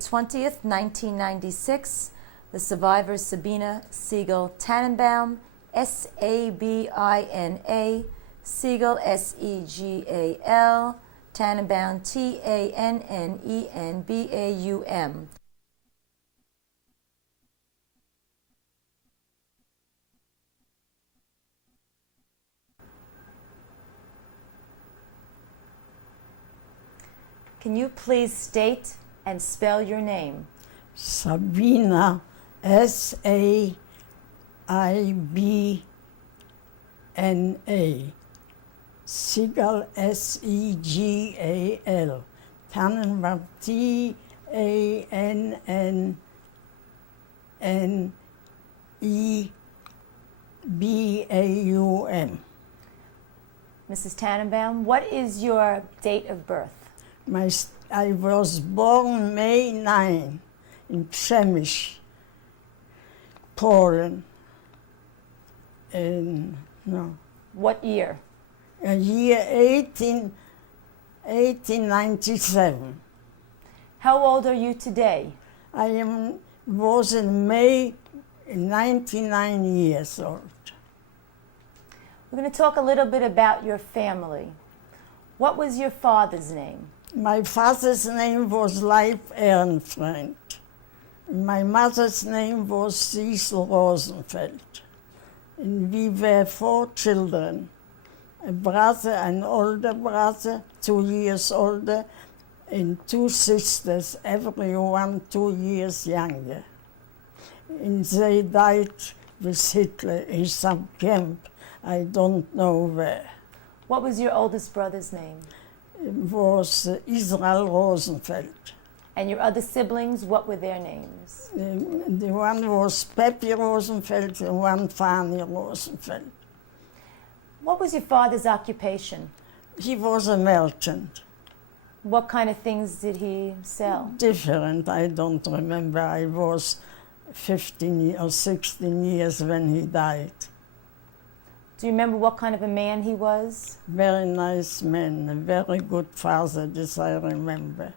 20th, 1996. The survivors Sabina, Segal, Tannenbaum, S-A-B-I-N-A, Segal, S-E-G-A-L, Tannenbaum, T-A-N-N-E-N-B-A-U-M. Can you please state and spell your name? Sabina, S-A-I-B-N-A. Segal, S-E-G-A-L. Tannenbaum, T-A-N-N-E-B-A-U-M. Mrs. Tannenbaum, what is your date of birth? I was born May 9 in Przemyśl, Poland. What year? Year 1897. How old are you today? Was in May 99 years old. We're going to talk a little bit about your family. What was your father's name? My father's name was Leib Ehrenfreund. My mother's name was Cecil Rosenfeld. And we were 4 children. A brother, an older brother, 2 years older, and 2 sisters, everyone 2 years younger. And they died with Hitler in some camp, I don't know where. What was your oldest brother's name? It was Israel Rosenfeld. And your other siblings, what were their names? The one was Peppy Rosenfeld and one Fanny Rosenfeld. What was your father's occupation? He was a merchant. What kind of things did he sell? Different, I don't remember. I was 15 or 16 years when he died. Do you remember what kind of a man he was? Very nice man, a very good father, this I remember.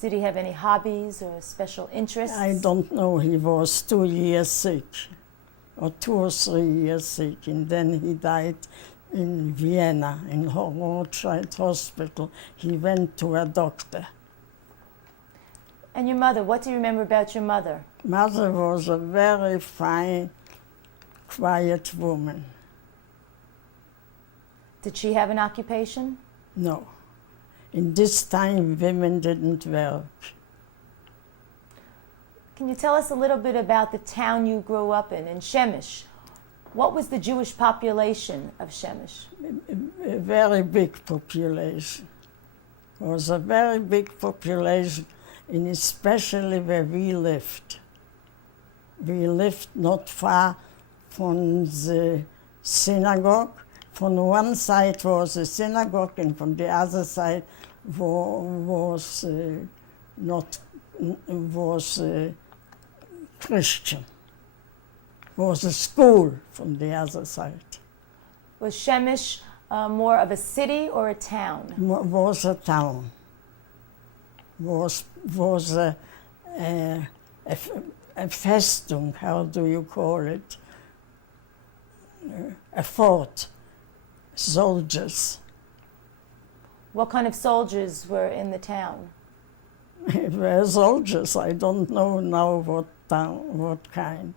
Did he have any hobbies or special interests? I don't know, he was 2 years sick, or 2 or 3 years sick, and then he died in Vienna, in Rothschild Hospital. He went to a doctor. And your mother, what do you remember about your mother? Mother was a very fine, quiet woman. Did she have an occupation? No. In this time, women didn't work. Can you tell us a little bit about the town you grew up in Przemyśl? What was the Jewish population of Przemyśl? A very big population. It was a very big population, and especially where we lived. We lived not far from the synagogue. From one side was a synagogue, and from the other side was Christian. Was a school from the other side. Was Przemyśl more of a city or a town? Was a town. Was a Festung, how do you call it? A fort. Soldiers. What kind of soldiers were in the town? They were soldiers. I don't know now what kind.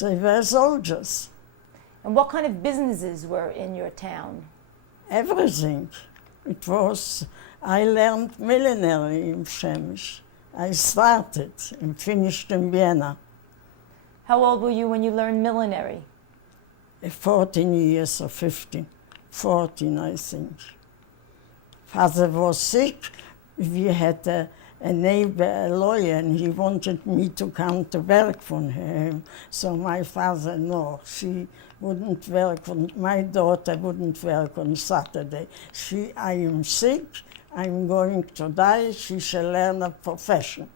They were soldiers. And what kind of businesses were in your town? Everything. I learned millinery in Przemyśl. I started and finished in Vienna. How old were you when you learned millinery? 14 years or 15. 14, I think. Father was sick. We had a neighbor, a lawyer, and he wanted me to come to work for him. So my father, no, she wouldn't work, my daughter wouldn't work on Saturday. I am sick, I'm going to die, she shall learn a profession.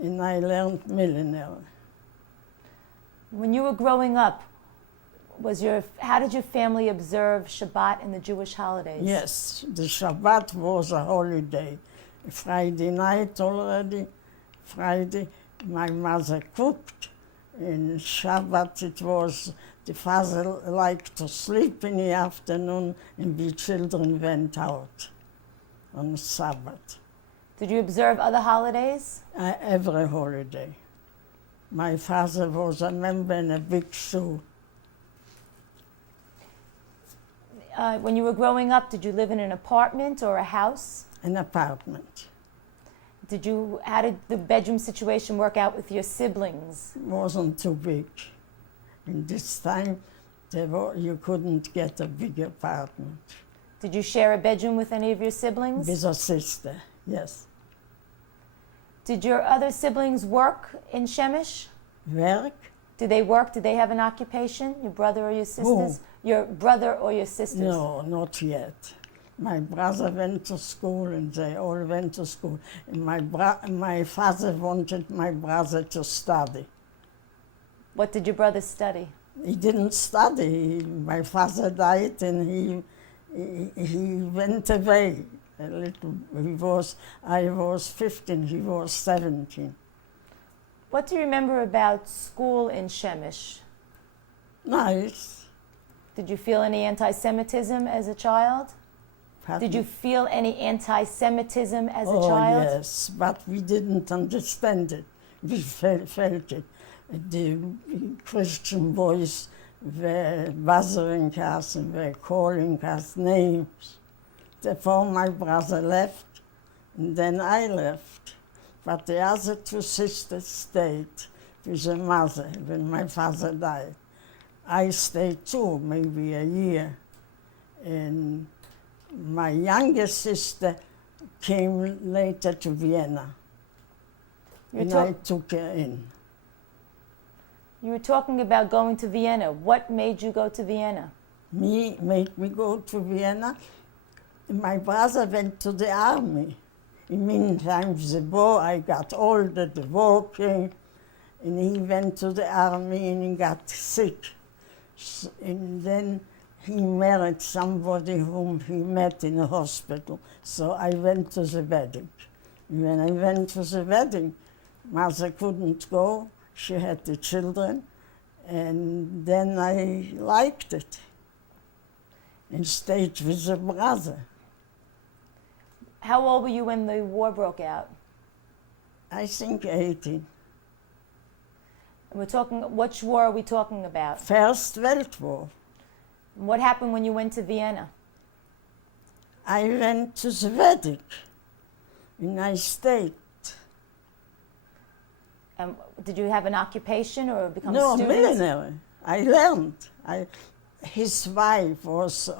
And I learned millinery. When you were growing up, how did your family observe Shabbat and the Jewish holidays? Yes, the Shabbat was a holiday. Friday night already, Friday, my mother cooked. In Shabbat it was, the father liked to sleep in the afternoon and we children went out on Sabbath. Did you observe other holidays? Every holiday. My father was a member in a big shoe. When you were growing up, did you live in an apartment or a house? An apartment. How did the bedroom situation work out with your siblings? It wasn't too big. In this time, you couldn't get a big apartment. Did you share a bedroom with any of your siblings? With a sister, yes. Did your other siblings work in Shemesh? Work? Did they work? Did they have an occupation? Your brother or your sisters? Your brother or your sisters? No, not yet. My brother went to school and they all went to school. And my father wanted my brother to study. What did your brother study? He didn't study. My father died and he went away a little. I was 15, he was 17. What do you remember about school in Shemesh? Nice. Did you feel any anti-Semitism as a child? Pardon? Did you feel any anti-Semitism as a Oh, child? yes, but we didn't understand it. We felt it. The Christian boys were bothering us and were calling us names. Therefore, my brother left, and then I left. But the other two sisters stayed with the mother when my father died. I stayed too, maybe a year. And my youngest sister came later to Vienna. And I took her in. You were talking about going to Vienna. What made you go to Vienna? Made me go to Vienna. My brother went to the army. In the meantime, the war, I got older, the war came, and he went to the army and he got sick. And then he married somebody whom he met in a hospital. So I went to the wedding. When I went to the wedding, mother couldn't go. She had the children. And then I liked it and stayed with the brother. How old were you when the war broke out? I think 18. Which war are we talking about? First World War. What happened when you went to Vienna? I went to the wedding and I stayed. Did you have an occupation or become a No, student? millionaire. I learned. His wife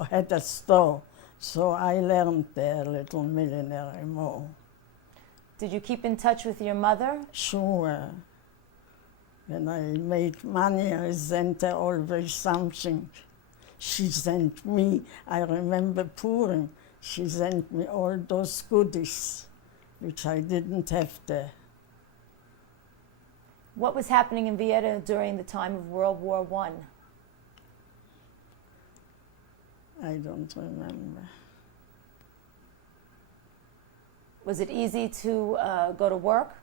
had a store, so I learned there a little millionaire more. Did you keep in touch with your mother? Sure. When I made money, I sent her always something. She sent me, I remember Purim, she sent me all those goodies, which I didn't have there. What was happening in Vienna during the time of World War I? I don't remember. Was it easy to go to work?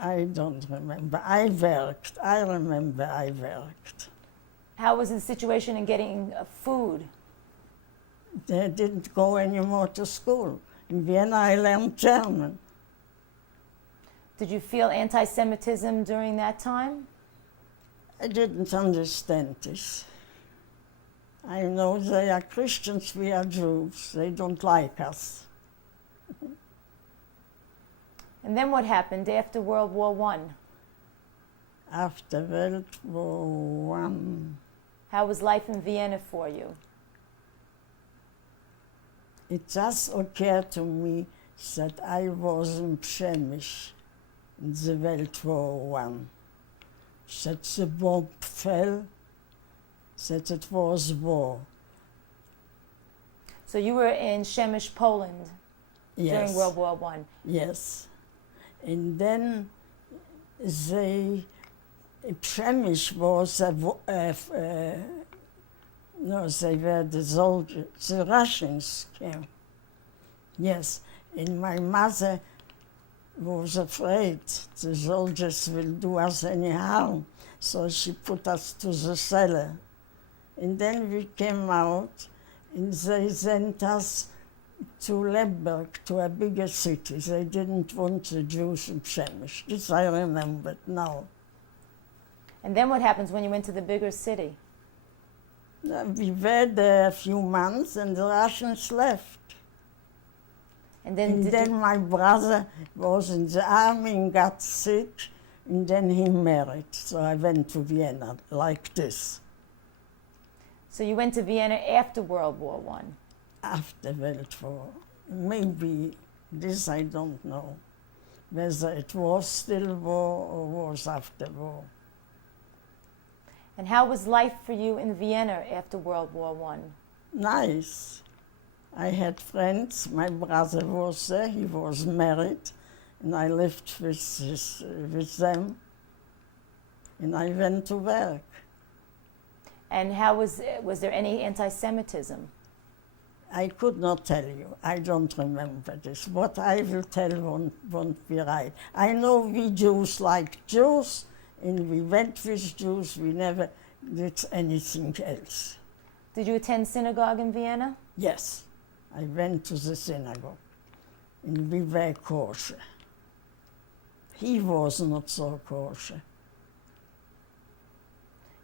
I don't remember. I worked. I remember I worked. How was the situation in getting food? They didn't go anymore to school. In Vienna, I learned German. Did you feel anti-Semitism during that time? I didn't understand this. I know they are Christians, we are Jews. They don't like us. And then what happened after World War I? After World War I, How was life in Vienna for you? it just occurred to me that I was in Przemyśl in the World War I. That the bomb fell, that it was war. So you were in Shemesh, Poland Yes. during World War I. Yes. And then Przemyśl was no, they were the soldiers, the Russians came. Yes, and my mother was afraid the soldiers will do us any harm, so she put us to the cellar. And then we came out, and they sent us to Lemberg, to a bigger city. They didn't want the Jews in Przemyśl. This I remembered now. And then what happens when you went to the bigger city? We were there a few months, and the Russians left. And then, And then my brother was in the army and got sick, and then he married. So I went to Vienna like this. so you went to Vienna after World War One. After World War. Maybe this I don't know, whether it was still war or was after war. And how was life for you in Vienna after World War One? Nice. I had friends. My brother was there. He was married, and I lived with them. And I went to work. And how was there any anti-Semitism? I could not tell you. I don't remember this. What I will tell won't be right. I know we Jews liked Jews, and we went with Jews. We never did anything else. Did you attend synagogue in Vienna? Yes, I went to the synagogue, and we were kosher. He was not so kosher.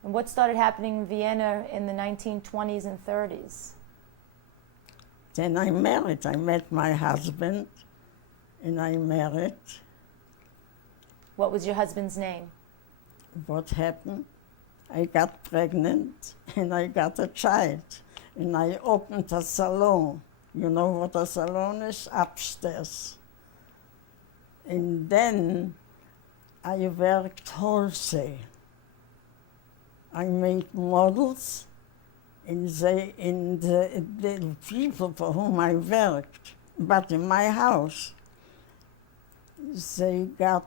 And what started happening in Vienna in the 1920s and 30s? Then I married. I met my husband, and I married. What was your husband's name? What happened? I got pregnant, and I got a child, and I opened a salon. You know what a salon is? Upstairs. And then I worked wholesale. I made models, and the people for whom I worked, but in my house, they got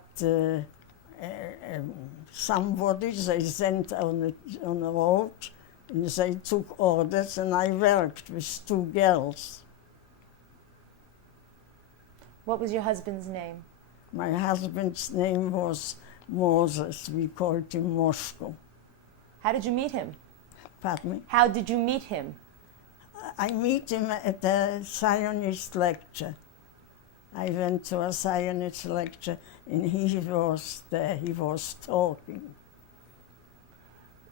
somebody they sent on the road, and they took orders, and I worked with 2 girls. What was your husband's name? My husband's name was Moses. We called him Moscow. How did you meet him? Pardon me? How did you meet him? I meet him at a Zionist lecture. I went to a Zionist lecture, and he was there. He was talking.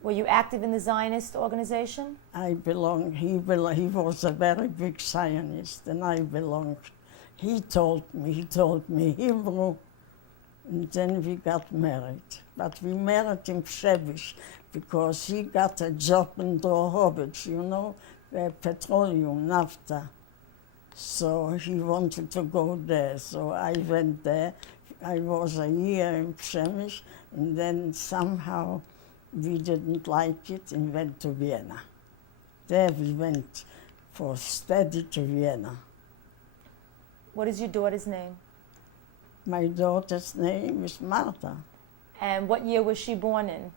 Were you active in the Zionist organization? I belonged. He was a very big Zionist, and I belonged. He told me Hebrew, and then we got married. But we married in Przemyśl because he got a job in Drohobych, you know, petroleum, naphtha. So he wanted to go there, so I went there. I was a year in Przemyśl, and then somehow we didn't like it and went to Vienna. There we went for study to Vienna. What is your daughter's name? My daughter's name is Martha. And what year was she born in?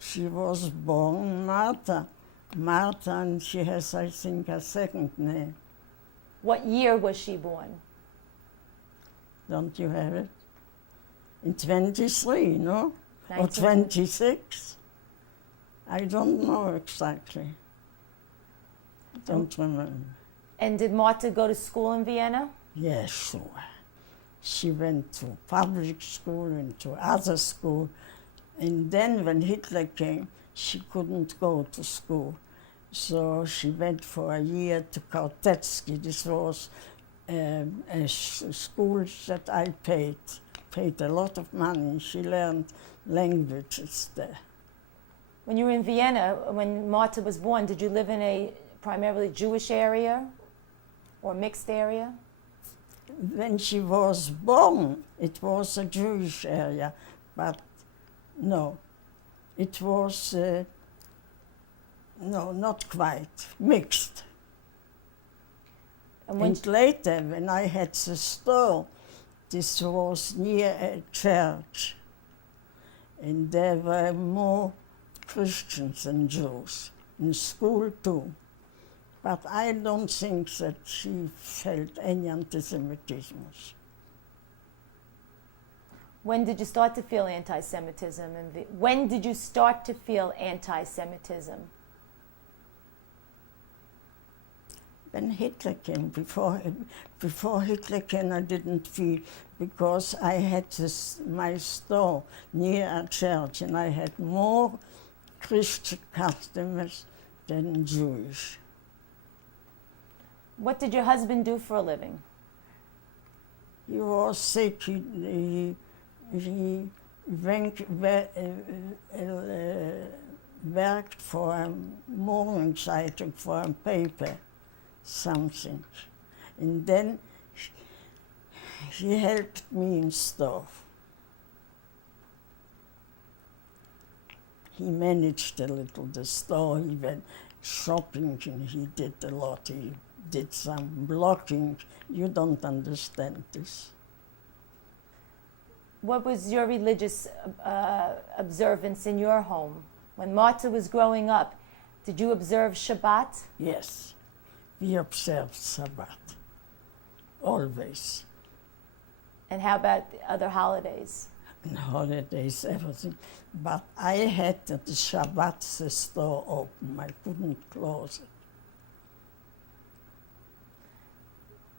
She was born Martha. Martha, and she has, I think, a second name. What year was she born? Don't you have it? In 23, no? Or 19. 26? I don't know exactly. Don't remember. And did Marta go to school in Vienna? Yes, sure. She went to public school and to other school. And then when Hitler came, she couldn't go to school. So she went for a year to Kautetsky. This was a school that I paid a lot of money. She learned languages there. When you were in Vienna, when Marta was born, did you live in a primarily Jewish area or mixed area? When she was born, it was a Jewish area, but no, it was, no, not quite, mixed. And later, when I had the store, this was near a church, and there were more Christians than Jews, in school too. But I don't think that she felt any anti-Semitism. When did you start to feel anti-Semitism? And when did you start to feel anti-Semitism? When Hitler came, before Hitler came, I didn't feel, because I had my store near a church, and I had more Christian customers than Jewish. What did your husband do for a living? He was sick. He worked for a morning Zeitung, for a paper, something. And then he helped me in store. He managed a little the store. He went shopping, and he did a lot. He did some blocking. You don't understand this. What was your religious observance in your home? When Marta was growing up, did you observe Shabbat? Yes, we observed Sabbath, always. And how about the other holidays? And holidays, everything. But I had the Shabbat the store open. I couldn't close it.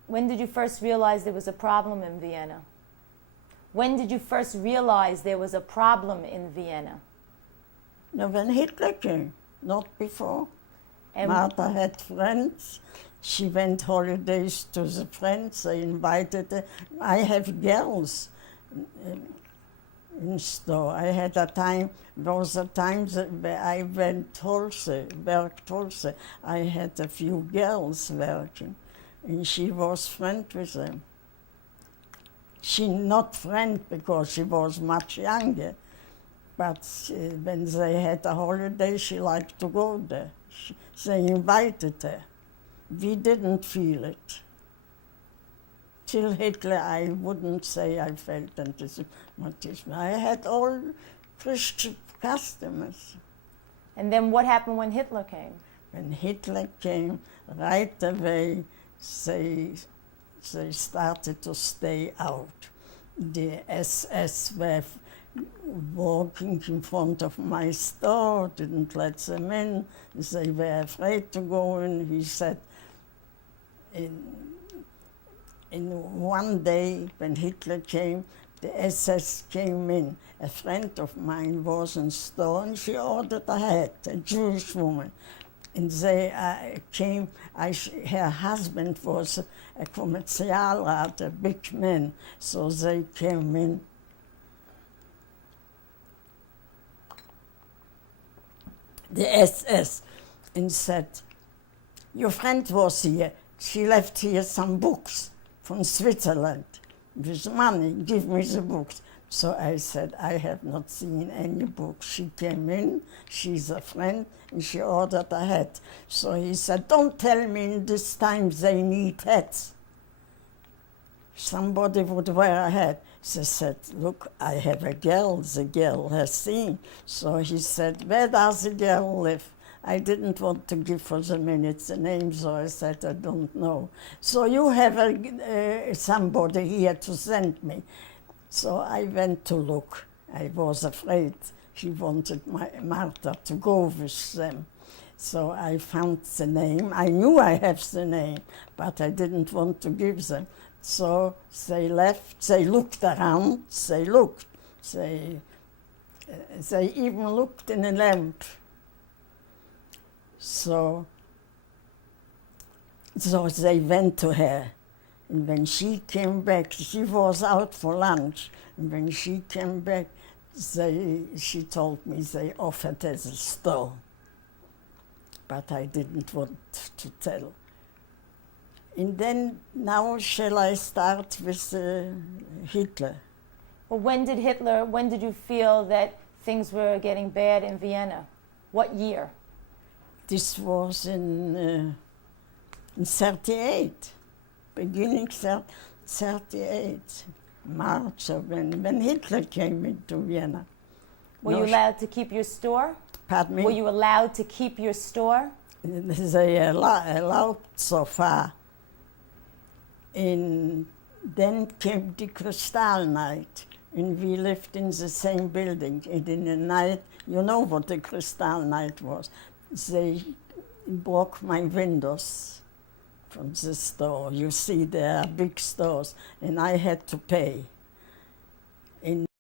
When did you first realize there was a problem in Vienna? When did you first realize there was a problem in Vienna? No, when Hitler came, not before. And Martha had friends. She went holidays to the friends. They invited her. I have girls in store. I had a time, there was a time where I worked also. I had a few girls working, and she was friend with them. She not friend because she was much younger, but when they had a holiday, she liked to go there. They invited her. We didn't feel it. Till Hitler, I wouldn't say I felt anti-Semitism. I had all Christian customers. And then what happened when Hitler came? When Hitler came, right away, they started to stay out. The SS were walking in front of my store, didn't let them in. They were afraid to go in. He said, in one day when Hitler came, the SS came in. A friend of mine was in store, and she ordered a hat, a Jewish woman. And they came, her husband was a Kommerzialrat, a big man, so they came in. The SS, and said, your friend was here. She left here some books from Switzerland. With money, give me the books. So I said, I have not seen any books. She came in, she's a friend, and she ordered a hat. So he said, don't tell me in this time they need hats. Somebody would wear a hat. She said, look, I have a girl, the girl has seen. So he said, where does the girl live? I didn't want to give for the minute the name, so I said, I don't know. So you have somebody here to send me. So I went to look. I was afraid he wanted Martha to go with them. So I found the name. I knew I have the name, but I didn't want to give them. So they left, they looked around, they even looked in a lamp. So they went to her. And when she came back, she was out for lunch. And when she came back, she told me they offered us a store. But I didn't want to tell. And then, now shall I start with Hitler? Well, when did you feel that things were getting bad in Vienna? What year? This was in 38. Beginning 38, March, when Hitler came into Vienna. Were you allowed to keep your store? Pardon me? Were you allowed to keep your store? They allowed so far. And then came the Kristallnacht And we lived in the same building. And in the night, you know what the Crystal night was. They broke my windows from the store. You see, there are big stores, and I had to pay. In